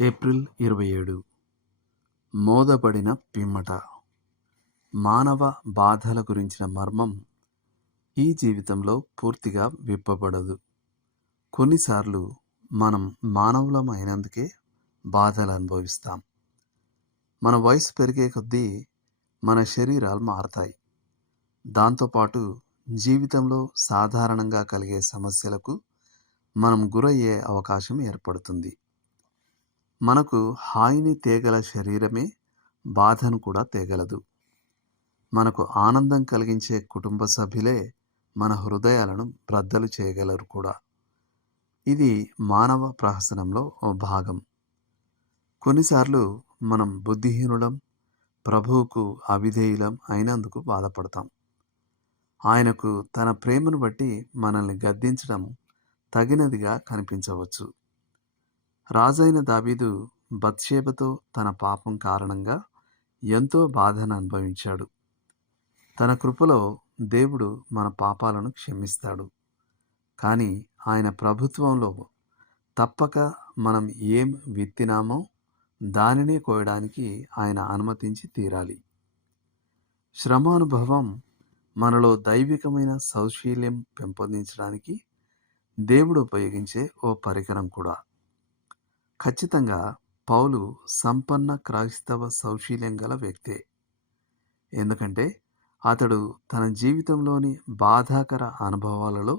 April ఇరవై ఏడు. మోదబడిన పిమ్మట. మానవ బాధల గురించిన మర్మం ఈ జీవితంలో పూర్తిగా విప్పబడదు. కొన్నిసార్లు మనం మానవులం అయినందుకే బాధలు అనుభవిస్తాం. మన వయసు పెరిగే కొద్దీ మన శరీరాలు మారతాయి. దాంతోపాటు జీవితంలో సాధారణంగా కలిగే సమస్యలకు మనం గురయ్యే అవకాశం ఏర్పడుతుంది. మనకు హాయిని తేగల శరీరమే బాధను కూడా తేగలదు. మనకు ఆనందం కలిగించే కుటుంబ సభ్యులే మన హృదయాలను బ్రద్దలు చేయగలరు కూడా. ఇది మానవ ప్రహసనంలో ఓ భాగం. కొన్నిసార్లు మనం బుద్ధిహీనులం ప్రభువుకు అవిధేయులం అయినందుకు బాధపడతాం. ఆయనకు తన ప్రేమను బట్టి మనల్ని గద్దించడం తగినదిగా కనిపించవచ్చు. రాజైన దావీదు బత్షేబతో తన పాపం కారణంగా ఎంతో బాధను అనుభవించాడు. తన కృపలో దేవుడు మన పాపాలను క్షమిస్తాడు. కానీ ఆయన ప్రభుత్వంలో తప్పక మనం ఏం విత్తినామో దానినే కోయడానికి ఆయన అనుమతించి తీరాలి. శ్రమానుభవం మనలో దైవికమైన సౌశీల్యం పెంపొందించడానికి దేవుడు ఉపయోగించే ఓ పరికరం కూడా. ఖచ్చితంగా పౌలు సంపన్న క్రైస్తవ సౌశీల్యం గల వ్యక్తే. ఎందుకంటే అతడు తన జీవితంలోని బాధాకర అనుభవాలలో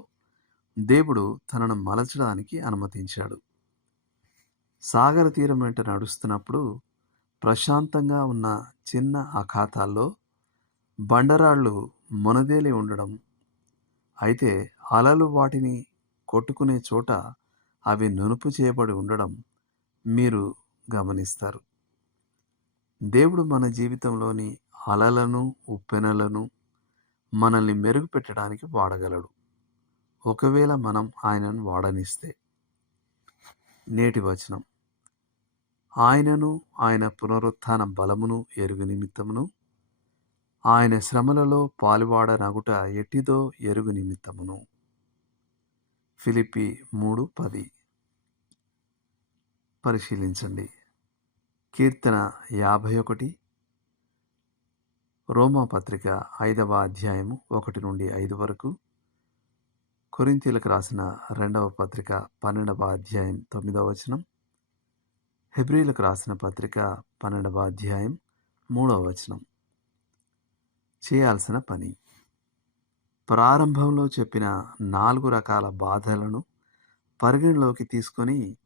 దేవుడు తనను మలచడానికి అనుమతించాడు. సాగర తీరం వెంట నడుస్తున్నప్పుడు ప్రశాంతంగా ఉన్న చిన్న అఖాతాల్లో బండరాళ్ళు మొనదేలి ఉండడం అయితే అలలు వాటిని కొట్టుకునే చోట అవి నునుపు చేయబడి ఉండడం మీరు గమనిస్తారు. దేవుడు మన జీవితంలోని అలలను ఉప్పెనలను మనల్ని మెరుగుపెట్టడానికి వాడగలడు. ఒకవేళ మనం ఆయనను వాడనిస్తే నేటి వచనం. ఆయనను ఆయన పునరుత్థాన బలమును ఎరుగు నిమిత్తమును ఆయన శ్రమలలో పాలువాడనగుట ఎట్టిదో ఎరుగు నిమిత్తమును. ఫిలిపి మూడు పది. పరిశీలించండి. కీర్తన యాభై ఒకటి రోమాపత్రిక ఐదవ అధ్యాయము ఒకటి నుండి ఐదు వరకు కొరింతీలకు రాసిన రెండవ పత్రిక పన్నెండవ అధ్యాయం తొమ్మిదవ వచనం హెబ్రిలకు రాసిన పత్రిక పన్నెండవ అధ్యాయం మూడవ వచనం. చేయాల్సిన పని. ప్రారంభంలో చెప్పిన నాలుగు రకాల బాధలను పరిగణలోకి తీసుకొని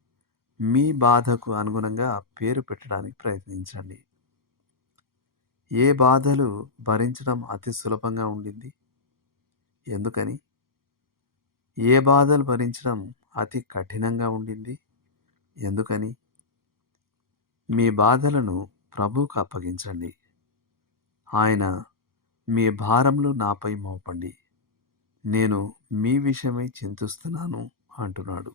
మీ బాధకు అనుగుణంగా పేరు పెట్టడానికి ప్రయత్నించండి. ఏ బాధలు భరించడం అతి సులభంగా ఉండింది? ఎందుకని? ఏ బాధలు భరించడం అతి కఠినంగా ఉండింది? ఎందుకని? మీ బాధలను ప్రభువుకు అప్పగించండి. ఆయన మీ భారములు నాపై మోపండి. నేను మీ విషయమై చింతిస్తున్నాను అంటున్నాడు.